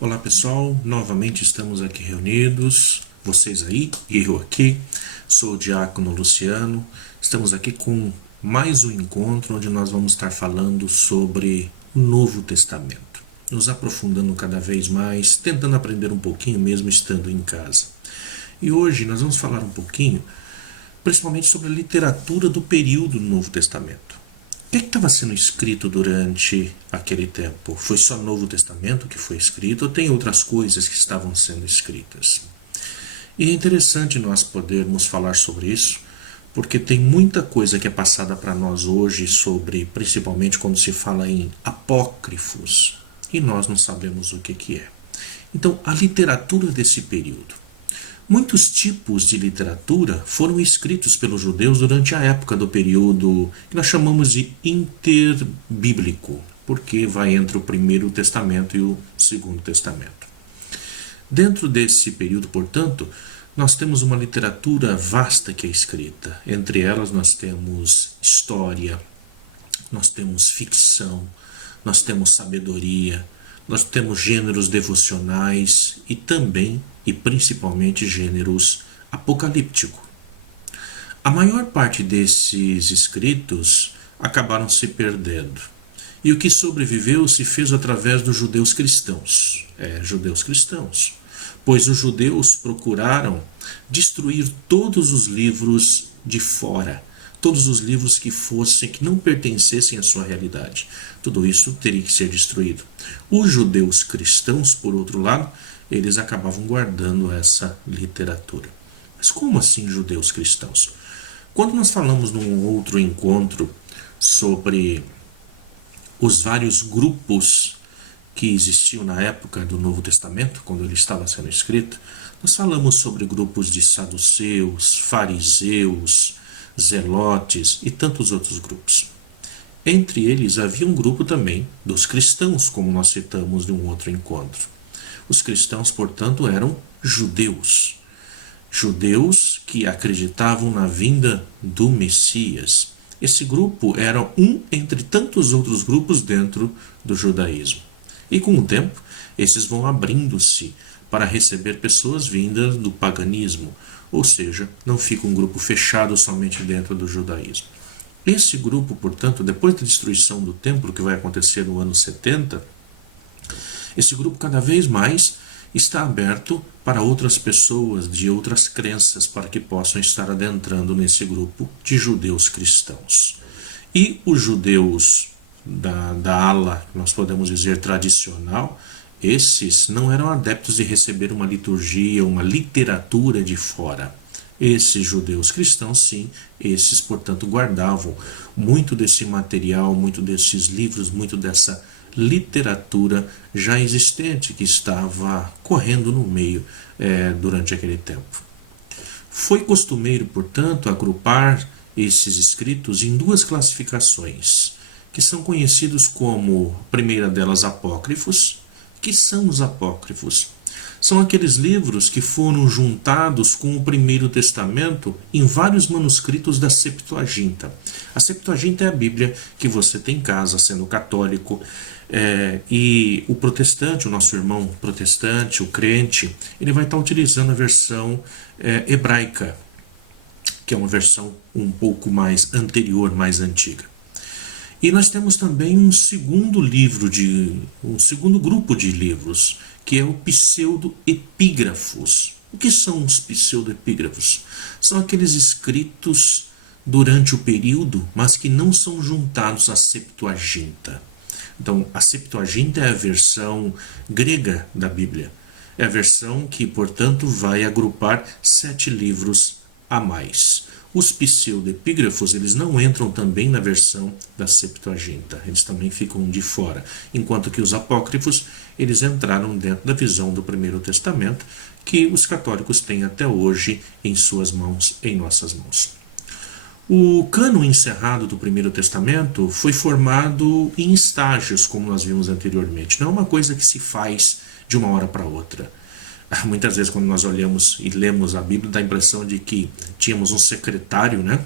Olá pessoal, novamente estamos aqui reunidos, vocês aí e eu aqui, sou o Diácono Luciano, estamos aqui com mais um encontro onde nós vamos estar falando sobre o Novo Testamento, nos aprofundando cada vez mais, tentando aprender um pouquinho mesmo estando em casa. E hoje nós vamos falar um pouquinho, principalmente sobre a literatura do período do Novo Testamento. O que estava sendo escrito durante aquele tempo? Foi só Novo Testamento que foi escrito ou tem outras coisas que estavam sendo escritas? E é interessante nós podermos falar sobre isso, porque tem muita coisa que é passada para nós hoje sobre, principalmente quando se fala em apócrifos, e nós não sabemos o que é. Então, a literatura desse período. Muitos tipos de literatura foram escritos pelos judeus durante a época do período que nós chamamos de interbíblico, porque vai entre o Primeiro Testamento e o Segundo Testamento. Dentro desse período, portanto, nós temos uma literatura vasta que é escrita. Entre elas nós temos história, nós temos ficção, nós temos sabedoria, nós temos gêneros devocionais e também e principalmente gêneros apocalíptico. A maior parte desses escritos acabaram se perdendo. E o que sobreviveu se fez através dos judeus cristãos. Judeus cristãos. Pois os judeus procuraram destruir todos os livros de fora, todos os livros que não pertencessem à sua realidade. Tudo isso teria que ser destruído. Os judeus cristãos, por outro lado, eles acabavam guardando essa literatura. Mas como assim judeus cristãos? Quando nós falamos num outro encontro sobre os vários grupos que existiam na época do Novo Testamento, quando ele estava sendo escrito, nós falamos sobre grupos de saduceus, fariseus, zelotes e tantos outros grupos. Entre eles havia um grupo também dos cristãos, como nós citamos em um outro encontro. Os cristãos, portanto, eram judeus. Judeus que acreditavam na vinda do Messias. Esse grupo era um entre tantos outros grupos dentro do judaísmo. E com o tempo, esses vão abrindo-se para receber pessoas vindas do paganismo, ou seja, não fica um grupo fechado somente dentro do judaísmo. Esse grupo, portanto, depois da destruição do templo, que vai acontecer no ano 70, esse grupo cada vez mais está aberto para outras pessoas de outras crenças para que possam estar adentrando nesse grupo de judeus cristãos. E os judeus da ala, nós podemos dizer, tradicional, esses não eram adeptos de receber uma liturgia, uma literatura de fora. Esses judeus cristãos, sim, esses, portanto, guardavam muito desse material, muito desses livros, muito dessa literatura já existente que estava correndo no meio durante aquele tempo. Foi costumeiro, portanto, agrupar esses escritos em duas classificações, que são conhecidos como, a primeira delas, apócrifos. Que são os apócrifos? São aqueles livros que foram juntados com o Primeiro Testamento em vários manuscritos da Septuaginta. A Septuaginta é a Bíblia que você tem em casa, sendo católico, e o protestante, o nosso irmão protestante, o crente, ele vai estar utilizando a versão hebraica, que é uma versão um pouco mais anterior, mais antiga. E nós temos também um segundo grupo de livros, que é o pseudo-epígrafos. O que são os pseudo-epígrafos? São aqueles escritos durante o período, mas que não são juntados à Septuaginta. Então, a Septuaginta é a versão grega da Bíblia. É a versão que, portanto, vai agrupar 7 livros a mais. Os pseudo-epígrafos, eles não entram também na versão da Septuaginta, eles também ficam de fora, enquanto que os apócrifos, eles entraram dentro da visão do Primeiro Testamento, que os católicos têm até hoje em suas mãos, em nossas mãos. O cânon encerrado do Primeiro Testamento foi formado em estágios, como nós vimos anteriormente, não é uma coisa que se faz de uma hora para outra. Muitas vezes quando nós olhamos e lemos a Bíblia, dá a impressão de que tínhamos um secretário, né?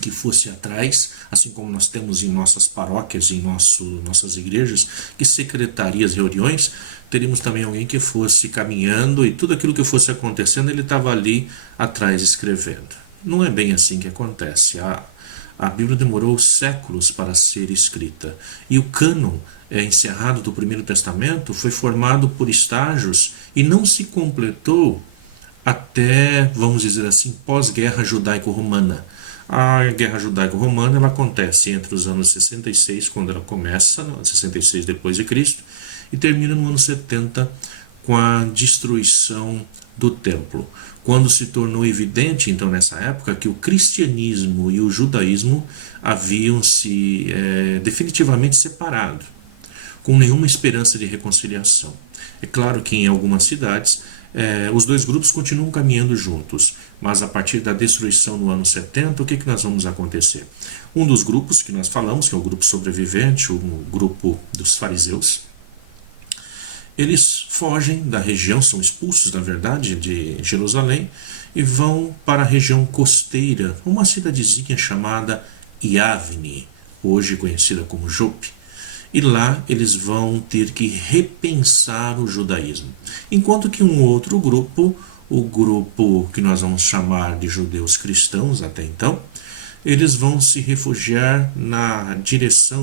que fosse atrás, assim como nós temos em nossas paróquias, em nossas igrejas, que secretarias, reuniões, teríamos também alguém que fosse caminhando e tudo aquilo que fosse acontecendo, ele estava ali atrás escrevendo. Não é bem assim que acontece. A Bíblia demorou séculos para ser escrita. E o cânon encerrado do Primeiro Testamento foi formado por estágios e não se completou até, vamos dizer assim, pós-guerra judaico-romana. A guerra judaico-romana ela acontece entre os anos 66, quando ela começa, 66 depois de Cristo, e termina no ano 70 com a destruição do templo. Quando se tornou evidente, então, nessa época, que o cristianismo e o judaísmo haviam se definitivamente separado, com nenhuma esperança de reconciliação. É claro que em algumas cidades os dois grupos continuam caminhando juntos, mas a partir da destruição no ano 70, o que nós vamos acontecer? Um dos grupos que nós falamos, que é o grupo sobrevivente, o grupo dos fariseus, eles fogem da região, são expulsos, na verdade, de Jerusalém e vão para a região costeira, uma cidadezinha chamada Iavne, hoje conhecida como Jope. E lá eles vão ter que repensar o judaísmo. Enquanto que um outro grupo, o grupo que nós vamos chamar de judeus cristãos até então, eles vão se refugiar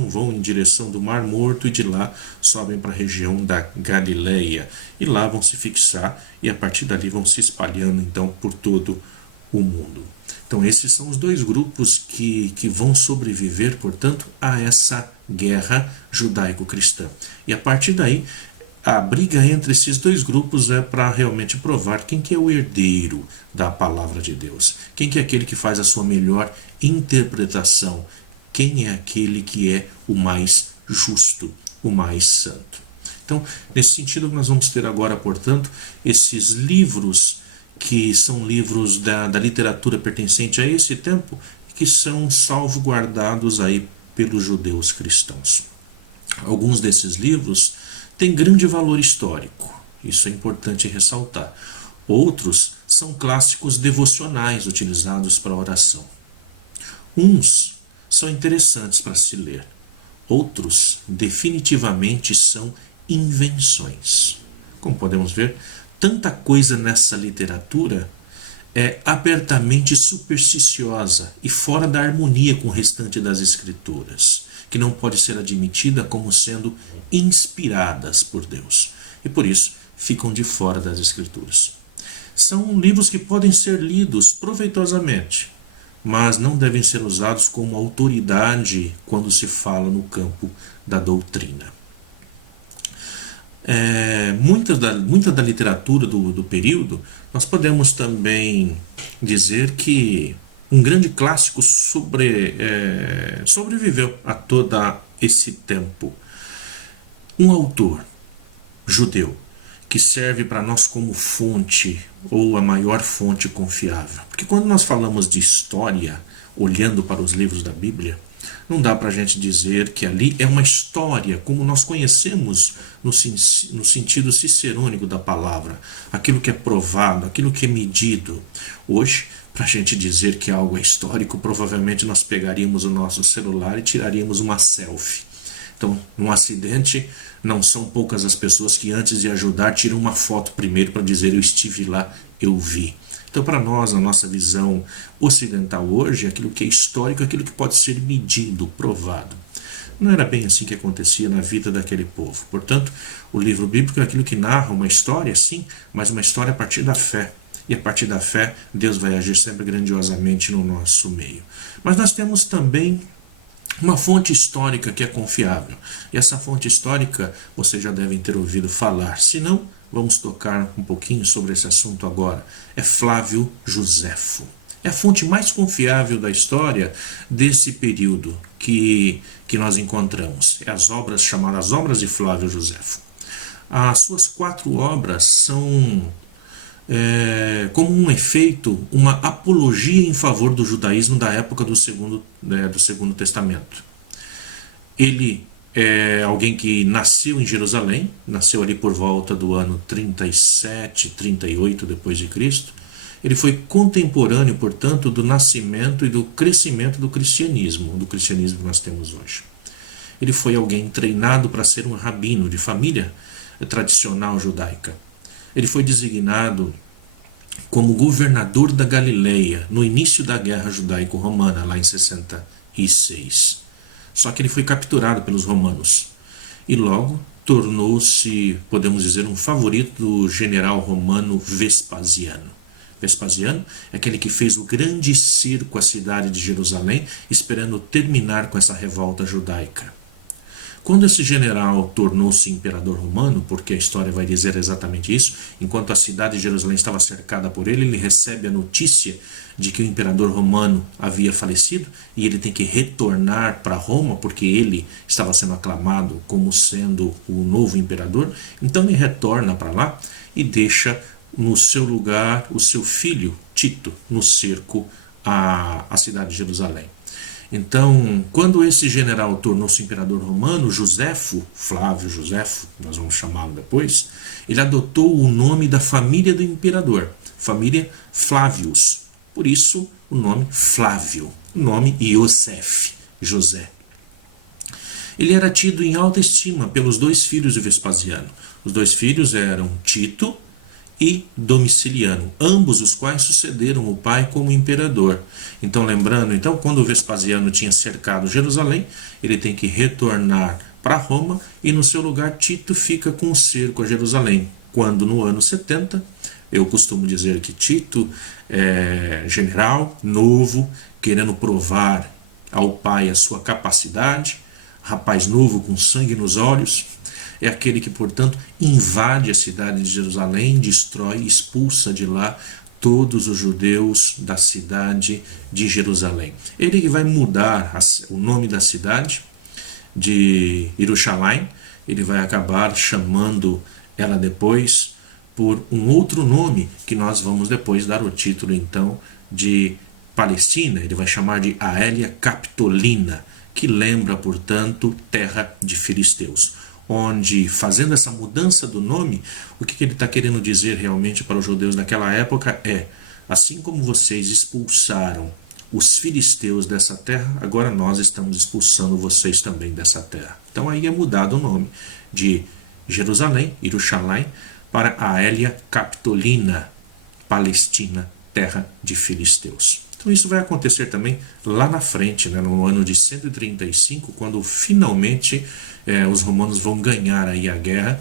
vão em direção do Mar Morto e de lá sobem para a região da Galileia. E lá vão se fixar e a partir dali vão se espalhando então por todo o mundo. Então esses são os dois grupos que vão sobreviver, portanto, a essa guerra judaico-cristã. E a partir daí, a briga entre esses dois grupos é para realmente provar quem que é o herdeiro da palavra de Deus, quem que é aquele que faz a sua melhor interpretação, quem é aquele que é o mais justo, o mais santo. Então, nesse sentido, nós vamos ter agora, portanto, esses livros que são livros da literatura pertencente a esse tempo, que são salvaguardados aí pelos judeus cristãos. Alguns desses livros têm grande valor histórico, isso é importante ressaltar. Outros são clássicos devocionais utilizados para oração. Uns são interessantes para se ler, outros definitivamente são invenções. Como podemos ver, tanta coisa nessa literatura é abertamente supersticiosa e fora da harmonia com o restante das escrituras, que não pode ser admitida como sendo inspiradas por Deus, e por isso ficam de fora das escrituras. São livros que podem ser lidos proveitosamente, mas não devem ser usados como autoridade quando se fala no campo da doutrina. Muita da literatura do período, nós podemos também dizer que um grande clássico sobreviveu a todo esse tempo. Um autor judeu que serve para nós como fonte, ou a maior fonte confiável. Porque quando nós falamos de história, olhando para os livros da Bíblia, não dá para a gente dizer que ali é uma história como nós conhecemos no sentido cicerônico da palavra, aquilo que é provado, aquilo que é medido. Hoje, para a gente dizer que algo é histórico, provavelmente nós pegaríamos o nosso celular e tiraríamos uma selfie. Então, num acidente, não são poucas as pessoas que antes de ajudar tiram uma foto primeiro para dizer eu estive lá, eu vi. Então, para nós, a nossa visão ocidental hoje, aquilo que é histórico é aquilo que pode ser medido, provado. Não era bem assim que acontecia na vida daquele povo. Portanto, o livro bíblico é aquilo que narra uma história, sim, mas uma história a partir da fé. E a partir da fé, Deus vai agir sempre grandiosamente no nosso meio. Mas nós temos também uma fonte histórica que é confiável. E essa fonte histórica vocês já devem ter ouvido falar. Se não, vamos tocar um pouquinho sobre esse assunto agora. É Flávio Joséfo. É a fonte mais confiável da história desse período que nós encontramos. É as obras chamadas Obras de Flávio Joséfo. As suas 4 obras são, como um efeito, uma apologia em favor do judaísmo da época do Segundo Testamento. Ele é alguém que nasceu em Jerusalém, nasceu ali por volta do ano 37, 38 depois de Cristo, Ele foi contemporâneo, portanto, do nascimento e do crescimento do cristianismo que nós temos hoje. Ele foi alguém treinado para ser um rabino de família tradicional judaica. Ele foi designado como governador da Galileia no início da Guerra Judaico-Romana, lá em 66. Só que ele foi capturado pelos romanos e logo tornou-se, podemos dizer, um favorito do general romano Vespasiano. Vespasiano é aquele que fez o grande cerco à cidade de Jerusalém, esperando terminar com essa revolta judaica. Quando esse general tornou-se imperador romano, porque a história vai dizer exatamente isso, enquanto a cidade de Jerusalém estava cercada por ele, ele recebe a notícia de que o imperador romano havia falecido e ele tem que retornar para Roma, porque ele estava sendo aclamado como sendo o novo imperador. Então ele retorna para lá e deixa no seu lugar o seu filho Tito no cerco à cidade de Jerusalém. Então, quando esse general tornou-se imperador romano, Josefo, Flávio Josefo, nós vamos chamá-lo depois, ele adotou o nome da família do imperador, família Flávios. Por isso, o nome Flávio, o nome Iosef, José. Ele era tido em alta estima pelos dois filhos de Vespasiano. Os dois filhos eram Tito e Domiciliano, ambos os quais sucederam o pai como imperador. Então, lembrando, quando Vespasiano tinha cercado Jerusalém, ele tem que retornar para Roma e no seu lugar Tito fica com o cerco a Jerusalém. Quando no ano 70, eu costumo dizer que Tito é general, novo, querendo provar ao pai a sua capacidade, rapaz novo com sangue nos olhos, é aquele que, portanto, invade a cidade de Jerusalém, destrói, expulsa de lá todos os judeus da cidade de Jerusalém. Ele que vai mudar o nome da cidade de Jerusalém, ele vai acabar chamando ela depois por um outro nome que nós vamos depois dar o título então de Palestina. Ele vai chamar de Aélia Capitolina, que lembra, portanto, terra de filisteus. Onde, fazendo essa mudança do nome, o que ele está querendo dizer realmente para os judeus daquela época é: assim como vocês expulsaram os filisteus dessa terra, agora nós estamos expulsando vocês também dessa terra. Então aí é mudado o nome de Jerusalém, Jerusalém, para Aélia Capitolina, Palestina, terra de filisteus. Então isso vai acontecer também lá na frente, no ano de 135, quando finalmente os romanos vão ganhar aí a guerra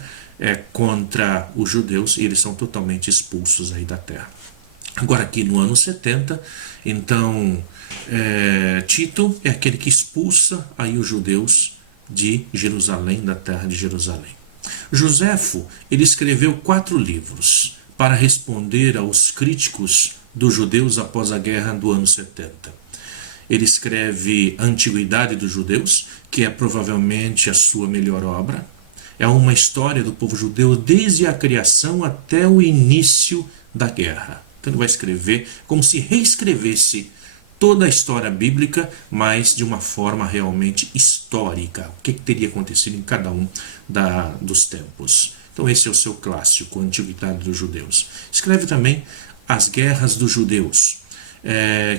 contra os judeus e eles são totalmente expulsos aí da terra. Agora aqui no ano 70, então Tito é aquele que expulsa aí os judeus de Jerusalém, da terra de Jerusalém. Josefo, ele escreveu 4 livros para responder aos críticos dos judeus após a guerra do ano 70. Ele escreve A Antiguidade dos Judeus, que é provavelmente a sua melhor obra. É uma história do povo judeu desde a criação até o início da guerra. Então ele vai escrever como se reescrevesse toda a história bíblica, mas de uma forma realmente histórica. O que teria acontecido em cada um dos tempos. Então esse é o seu clássico, A Antiguidade dos Judeus. Escreve também As Guerras dos Judeus,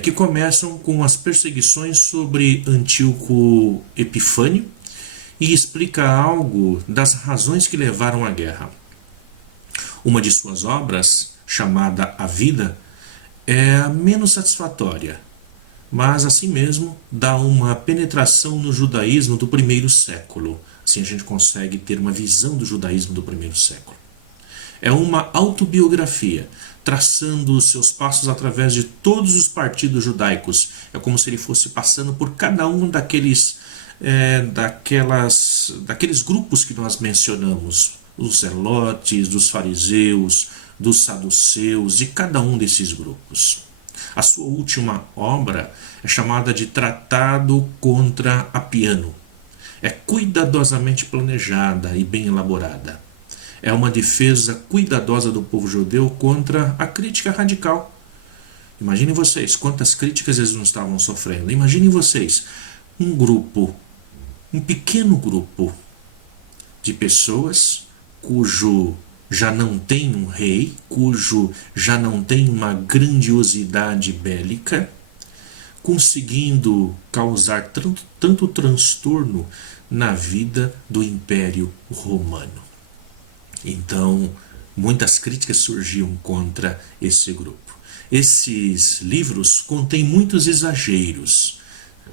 que começam com as perseguições sobre Antíoco Epifânio e explica algo das razões que levaram à guerra. Uma de suas obras, chamada A Vida, é a menos satisfatória, mas assim mesmo dá uma penetração no judaísmo do primeiro século. Assim a gente consegue ter uma visão do judaísmo do primeiro século. É uma autobiografia, traçando os seus passos através de todos os partidos judaicos. É como se ele fosse passando por cada um daqueles grupos que nós mencionamos, os zelotes, dos fariseus, dos saduceus, de cada um desses grupos. A sua última obra é chamada de Tratado contra Apiano. É cuidadosamente planejada e bem elaborada. É uma defesa cuidadosa do povo judeu contra a crítica radical. Imaginem vocês quantas críticas eles não estavam sofrendo. Imaginem vocês um pequeno grupo de pessoas cujo já não tem um rei, cujo já não tem uma grandiosidade bélica, conseguindo causar tanto transtorno na vida do Império Romano. Então, muitas críticas surgiam contra esse grupo. Esses livros contêm muitos exageros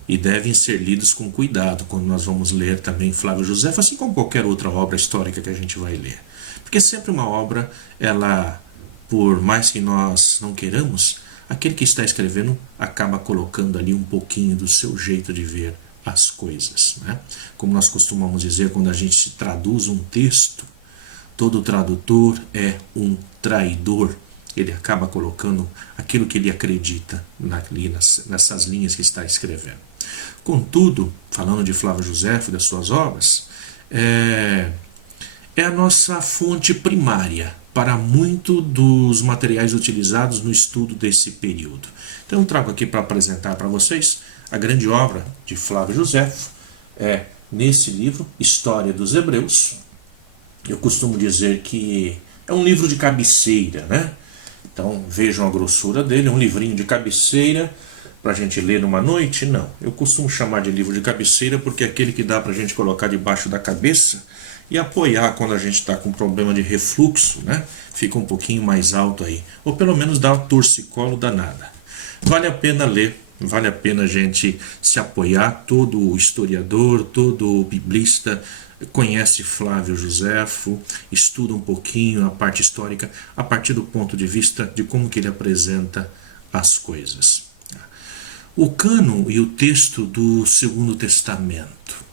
e devem ser lidos com cuidado quando nós vamos ler também Flávio Josefo, assim como qualquer outra obra histórica que a gente vai ler. Porque sempre uma obra, ela, por mais que nós não queiramos, aquele que está escrevendo acaba colocando ali um pouquinho do seu jeito de ver as coisas, né? Como nós costumamos dizer quando a gente traduz um texto, todo tradutor é um traidor. Ele acaba colocando aquilo que ele acredita ali nessas linhas que está escrevendo. Contudo, falando de Flávio Josefo e das suas obras, é a nossa fonte primária para muito dos materiais utilizados no estudo desse período. Então eu trago aqui para apresentar para vocês a grande obra de Flávio Josefo, nesse livro, História dos Hebreus. Eu costumo dizer que é um livro de cabeceira, né? Então vejam a grossura dele, é um livrinho de cabeceira para a gente ler numa noite? Não. Eu costumo chamar de livro de cabeceira porque é aquele que dá para a gente colocar debaixo da cabeça e apoiar quando a gente está com problema de refluxo, né? Fica um pouquinho mais alto aí. Ou pelo menos dá um torcicolo danada. Vale a pena ler, vale a pena a gente se apoiar. Todo historiador, todo biblista conhece Flávio Josefo, estuda um pouquinho a parte histórica a partir do ponto de vista de como que ele apresenta as coisas. O cânon e o texto do Segundo Testamento.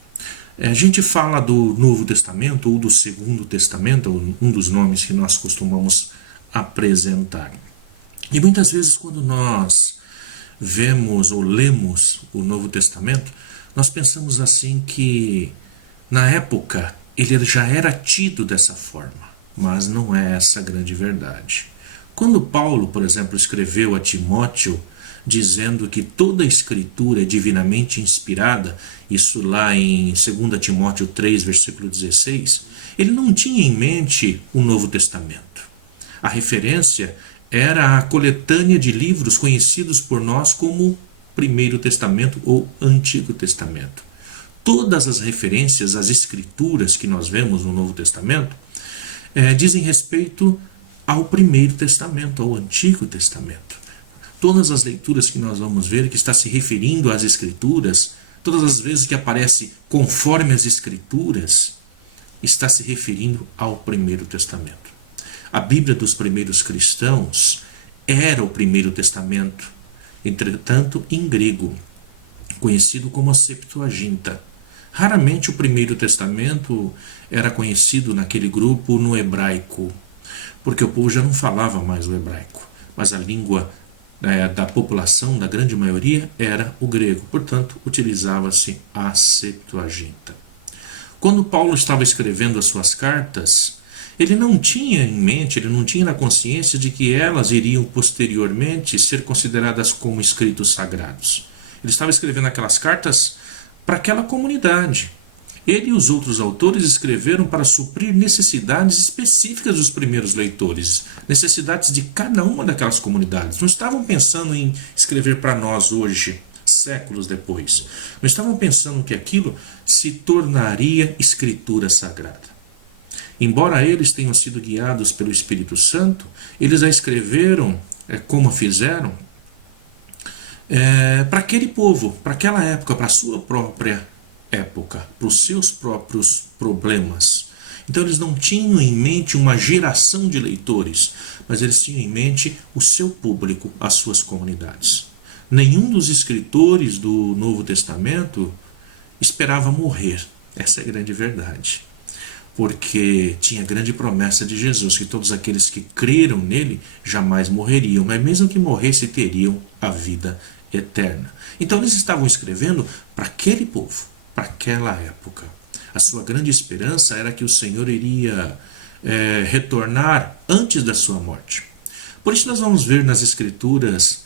A gente fala do Novo Testamento ou do Segundo Testamento, um dos nomes que nós costumamos apresentar. E muitas vezes quando nós vemos ou lemos o Novo Testamento, nós pensamos assim que na época ele já era tido dessa forma, mas não é essa a grande verdade. Quando Paulo, por exemplo, escreveu a Timóteo dizendo que toda a escritura é divinamente inspirada, isso lá em 2 Timóteo 3, versículo 16, ele não tinha em mente o Novo Testamento. A referência era a coletânea de livros conhecidos por nós como Primeiro Testamento ou Antigo Testamento. Todas as referências às escrituras que nós vemos no Novo Testamento dizem respeito ao Primeiro Testamento, ao Antigo Testamento. Todas as leituras que nós vamos ver que está se referindo às escrituras, todas as vezes que aparece conforme as escrituras, está se referindo ao Primeiro Testamento. A Bíblia dos primeiros cristãos era o Primeiro Testamento, entretanto em grego, conhecido como a Septuaginta. Raramente o Primeiro Testamento era conhecido naquele grupo no hebraico, porque o povo já não falava mais o hebraico, mas a língua da população, da grande maioria, era o grego, portanto utilizava-se a Septuaginta. Quando Paulo estava escrevendo as suas cartas, ele não tinha em mente, ele não tinha na consciência de que elas iriam posteriormente ser consideradas como escritos sagrados. Ele estava escrevendo aquelas cartas para aquela comunidade. Ele e os outros autores escreveram para suprir necessidades específicas dos primeiros leitores, necessidades de cada uma daquelas comunidades. Não estavam pensando em escrever para nós hoje, séculos depois. Não estavam pensando que aquilo se tornaria escritura sagrada. Embora eles tenham sido guiados pelo Espírito Santo, eles a escreveram como fizeram para aquele povo, para aquela época, para a sua própria época, para os seus próprios problemas. Então eles não tinham em mente uma geração de leitores, mas eles tinham em mente o seu público, as suas comunidades. Nenhum dos escritores do Novo Testamento esperava morrer, essa é a grande verdade. Porque tinha a grande promessa de Jesus, que todos aqueles que creram nele jamais morreriam, mas mesmo que morressem, teriam a vida eterna. Então eles estavam escrevendo para aquele povo, para aquela época. A sua grande esperança era que o Senhor iria retornar antes da sua morte. Por isso nós vamos ver nas Escrituras,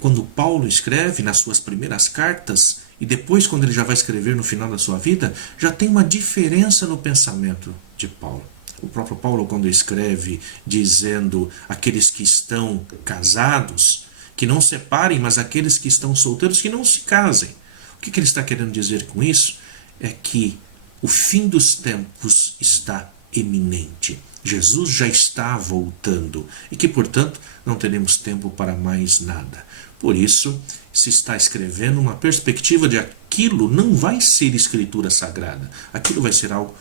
quando Paulo escreve nas suas primeiras cartas, e depois quando ele já vai escrever no final da sua vida, já tem uma diferença no pensamento de Paulo. O próprio Paulo, quando escreve dizendo aqueles que estão casados, que não separem, mas aqueles que estão solteiros, que não se casem. O que ele está querendo dizer com isso? É que o fim dos tempos está iminente. Jesus já está voltando e que, portanto, não teremos tempo para mais nada. Por isso, se está escrevendo uma perspectiva de aquilo não vai ser escritura sagrada. Aquilo vai ser algo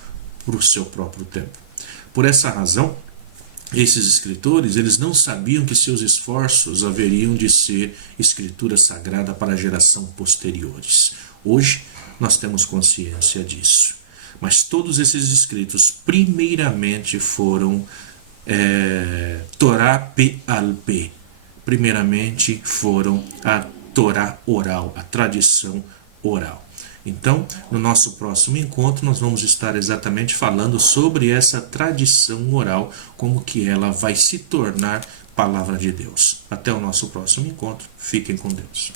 para o seu próprio tempo. Por essa razão, esses escritores, eles não sabiam que seus esforços haveriam de ser escritura sagrada para a geração posteriores. Hoje, nós temos consciência disso. Mas todos esses escritos, primeiramente, foram Torá P.al.P. Primeiramente, foram a Torá oral, a tradição oral. Então, no nosso próximo encontro, nós vamos estar exatamente falando sobre essa tradição oral, como que ela vai se tornar palavra de Deus. Até o nosso próximo encontro. Fiquem com Deus.